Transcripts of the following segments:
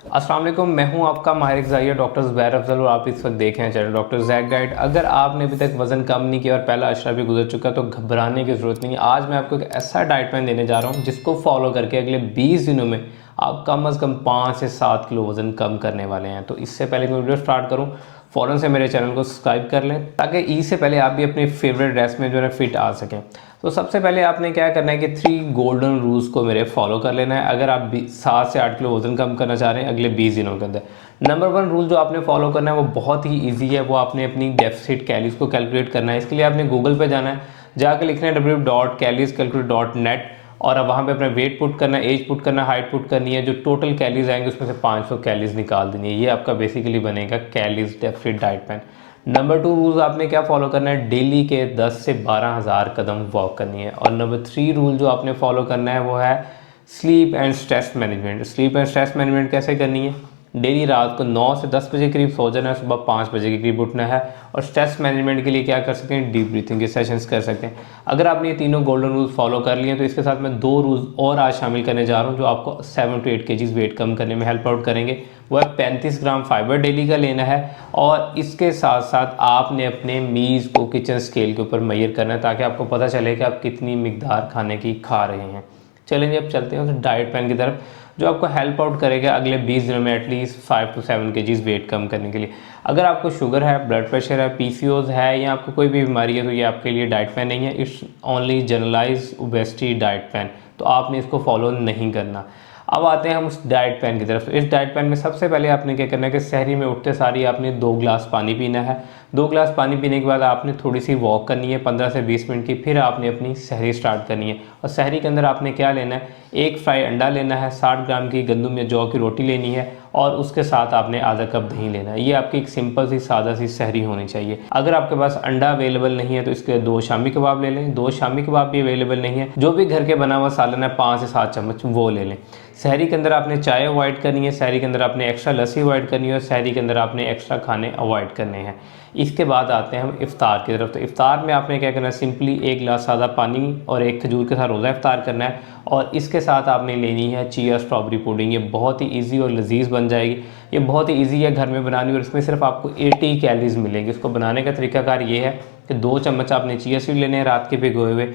अस्सलाम वालेकुम, मैं हूं आपका माहिर ज़ाहिर डॉक्टर ज़ुबैर अफजल और आप इस वक्त देख रहे हैं चैनल डॉक्टर ज़ैक गाइड। अगर आपने अभी तक वज़न कम नहीं किया और पहला अशरा भी गुजर चुका तो घबराने की ज़रूरत नहीं है। आज मैं आपको एक ऐसा डाइट प्लान देने जा रहा हूं जिसको फॉलो करके अगले 20 दिनों में आप कम से कम 5 से 7 किलो वज़न कम करने वाले हैं। तो इससे पहले मैं वीडियो स्टार्ट करूँ, फ़ौरन से मेरे चैनल को सब्सक्राइब कर लें ताकि ईद से पहले आप भी अपनी फेवरेट ड्रेस में जो है फिट आ सकें। तो सबसे पहले आपने क्या करना है कि 3 गोल्डन रूल्स को मेरे फॉलो कर लेना है अगर आप 7 से 8 किलो वज़न कम करना चाह रहे हैं अगले 20 दिनों के अंदर। नंबर 1 रूल जो आपने फॉलो करना है वो बहुत ही ईजी है, वो आपने अपनी डेफिसिट कैलोरीज को कैलकुलेट करना है। इसके लिए आपने गूगल पे जाना है, जाकर लिखना है www.calories-calculator.net और अब वहाँ पे अपना वेट पुट करना है, एज पुट करना है, हाइट पुट करनी है। जो टोटल कैलोरीज आएंगे उसमें से 500 कैलोरीज निकाल देनी है। ये आपका बेसिकली बनेगा calories deficit diet plan. Number 2 rules आपने क्या फॉलो करना है, डेली के 10 से 12,000 कदम वॉक करनी है। और नंबर 3 रूल जो आपने फॉलो करना है वो है sleep and stress management. Sleep and stress management कैसे करनी है, डेली रात को 9 से 10 बजे के करीब सो जाना है, सुबह 5 बजे के करीब उठना है। और स्ट्रेस मैनेजमेंट के लिए क्या कर सकते हैं, डीप ब्रीथिंग के सेशंस कर सकते हैं। अगर आपने ये तीनों गोल्डन रूल्स फॉलो कर लिए तो इसके साथ मैं 2 रूल्स और आज शामिल करने जा रहा हूँ जो आपको 7 to 8 kg वेट कम करने में हेल्प आउट करेंगे। वो है 35 ग्राम फाइबर डेली का लेना है और इसके साथ साथ आपने अपने मीज़ को किचन स्केल के ऊपर मेजर करना है ताकि आपको पता चले कि आप कितनी मिकदार खाने की खा रहे हैं। चलेंगे अब चलते हैं उस डाइट प्लान की तरफ जो आपको हेल्प आउट करेगा अगले 20 दिनों में एटलीस्ट 5 to 7 kg वेट कम करने के लिए। अगर आपको शुगर है, ब्लड प्रेशर है, पीसीओज है या आपको कोई भी बीमारी है तो ये आपके लिए डाइट प्लान नहीं है। It's only generalize obesity diet plan, तो आपने इसको फॉलो नहीं करना। अब आते हैं हम उस डाइट प्लान की तरफ। इस डाइट प्लान में सबसे पहले आपने क्या करना है कि सहरी में उठते सारी आपने 2 गिलास पानी पीना है। 2 गिलास पानी पीने के बाद आपने थोड़ी सी वॉक करनी है 15 से 20 मिनट की, फिर आपने अपनी सहरी स्टार्ट करनी है। और सहरी के अंदर आपने क्या लेना है, एक फ्राई अंडा लेना है, 60 ग्राम की गंदम या जौ की रोटी लेनी है और उसके साथ आपने आधा कप दही लेना है। ये आपकी एक सिंपल सी सादा सी सहरी होनी चाहिए। अगर आपके पास अंडा अवेलेबल नहीं है तो इसके 2 शामी कबाब ले लें। 2 शामी कबाब भी अवेलेबल नहीं है, जो भी घर के बना हुआ सालन है 5 से 7 चम्मच वो ले लें। सहरी के अंदर आपने चाय अवॉइड करनी है, सहरी के अंदर आपने एक्स्ट्रा लस्सी अवॉइड करनी है और सहरी के अंदर आपने एक्स्ट्रा खाने अवॉइड करने हैं। इसके बाद आते हैं हम इफ्तार की तरफ। तो इफ्तार में आपने क्या करना है, सिंपली 1 गिलास सादा पानी और 1 खजूर के साथ रोज़ा इफ्तार करना है और इसके साथ आपने लेनी है चिया स्ट्रॉबेरी पुडिंग। ये बहुत ही ईजी और लजीज बन जाएगी। ये बहुत ही ईजी है घर में बनानी और इसमें सिर्फ आपको 80 कैलोरीज मिलेंगी। इसको बनाने का तरीकाकार ये है कि 2 चम्मच आपने चिया सीड लेने हैं रात के भिगोए हुए,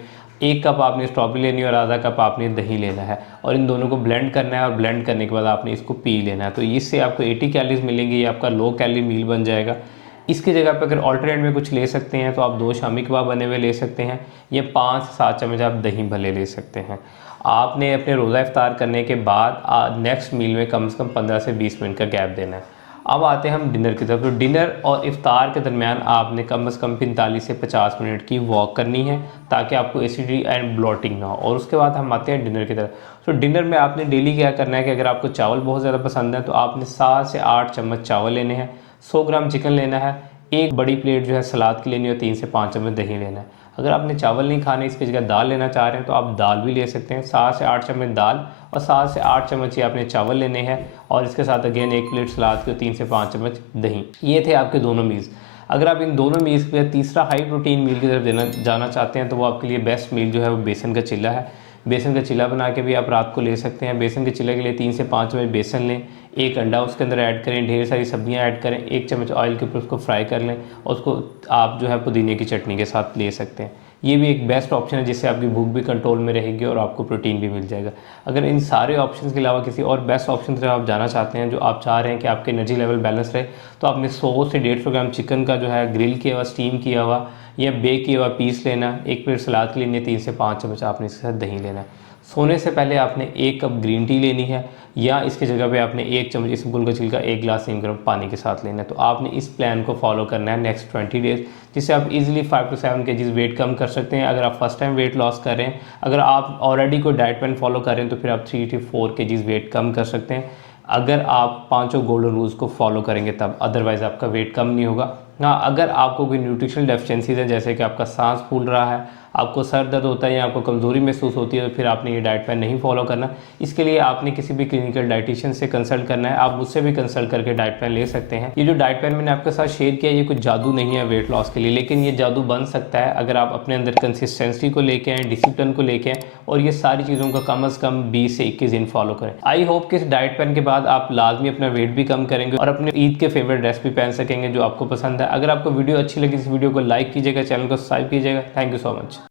1 कप आपने स्ट्रॉबेरी लेनी है और आधा कप आपने दही लेना है और इन दोनों को ब्लेंड करना है और ब्लेंड करने के बाद आपने इसको पी लेना है। तो इससे आपको 80 कैलोरीज मिलेंगी। ये आपका लो कैलोरी मील बन जाएगा। इसकी जगह पर अगर अल्टरनेट में कुछ ले सकते हैं तो आप 2 शामी कबाब बने हुए ले सकते हैं या 5 से 7 चम्मच आप दही भले ले सकते हैं। आपने अपने रोज़ा इफ्तार करने के बाद नेक्स्ट मील में कम से कम 15 से 20 मिनट का गैप देना है। अब आते हैं हम डिनर की तरफ। तो डिनर और इफ्तार के दरमियान आपने कम से कम 45 से 50 मिनट की वॉक करनी है ताकि आपको एसिडिटी एंड ब्लोटिंग ना हो। और उसके बाद हम आते हैं डिनर की तरफ। तो डिनर में आपने डेली क्या करना है कि अगर आपको चावल बहुत ज़्यादा पसंद है तो आपने 7 से 8 चम्मच चावल लेने हैं, 100 ग्राम चिकन लेना है, एक बड़ी प्लेट जो है सलाद की लेनी है और 3 से 5 चम्मच दही लेना है। अगर आपने चावल नहीं खाने, इसकी जगह दाल लेना चाह रहे हैं तो आप दाल भी ले सकते हैं। 7 से 8 चम्मच दाल और 7 से 8 चम्मच ही आपने चावल लेने हैं और इसके साथ अगेन 1 प्लेट सलाद की और 3 से 5 चम्मच दही। ये थे आपके दोनों मील्स। अगर आप इन दोनों मील्स के तीसरा हाई प्रोटीन मील की तरफ जाना चाहते हैं तो वो आपके लिए बेस्ट मील जो है वो बेसन का चिल्ला है। बेसन का चिल्ला बना के भी आप रात को ले सकते हैं। बेसन के चिल्ले के लिए 3 से 5 चम्मच बेसन लें, 1 अंडा उसके अंदर ऐड करें, ढेर सारी सब्जियां ऐड करें, 1 चम्मच ऑयल के ऊपर उसको फ्राई कर लें और उसको आप जो है पुदीने की चटनी के साथ ले सकते हैं। ये भी एक बेस्ट ऑप्शन है जिससे आपकी भूख भी कंट्रोल में रहेगी और आपको प्रोटीन भी मिल जाएगा। अगर इन सारे ऑप्शंस के अलावा किसी और बेस्ट ऑप्शन से आप जाना चाहते हैं, जो आप चाह रहे हैं कि आपके एनर्जी लेवल बैलेंस रहे, तो आपने 100 से 150 ग्राम चिकन का जो है ग्रिल किया हुआ, स्टीम किया हुआ या बेक किया हुआ पीस लेना, 1 प्लेट सलाद के लिए 3 से 5 चम्मच आपने इसके साथ दही लेना है। सोने से पहले आपने 1 कप ग्रीन टी लेनी है या इसकी जगह पे आपने 1 चम्मच इसबगोल का छिलका 1 गिलास नीम गर्म पानी के साथ लेना है। तो आपने इस प्लान को फॉलो करना है नेक्स्ट 20 डेज, जिससे आप इजीली 5 to 7 kg वेट कम कर सकते हैं। अगर आप फर्स्ट टाइम वेट लॉस कर रहे हैं, अगर आप ऑलरेडी कोई डाइट प्लान फॉलो कर रहे हैं तो फिर आप 3 to 4 kg वेट कम कर सकते हैं अगर आप 5 गोल्डन रूल्स को फॉलो करेंगे तब। अदरवाइज़ आपका वेट कम नहीं होगा। हाँ, अगर आपको कोई न्यूट्रिशनल डेफिशिएंसीज है, जैसे कि आपका सांस फूल रहा है, आपको सर दर्द होता है या आपको कमज़ोरी महसूस होती है तो फिर आपने ये डाइट प्लान नहीं फॉलो करना। इसके लिए आपने किसी भी क्लिनिकल डाइटिशियन से कंसल्ट करना है। आप मुझसे भी कंसल्ट करके डाइट प्लान ले सकते हैं। ये जो डाइट प्लान मैंने आपके साथ शेयर किया ये कुछ जादू नहीं है वेट लॉस के लिए, लेकिन ये जादू बन सकता है अगर आप अपने अंदर कंसिस्टेंसी को लेके आए, डिसिप्लिन को लेके आए और ये सारी चीज़ों का कम से कम 20 से 21 दिन फॉलो करें। आई होप कि इस डाइट प्लान के बाद आप लाजमी अपना वेट भी कम करेंगे और अपने ईद के फेवरेट ड्रेस भी पहन सकेंगे जो आपको पसंद है। अगर आपको वीडियो अच्छी लगी इस वीडियो को लाइक कीजिएगा, चैनल को सब्सक्राइब कीजिएगा। Thank you so much.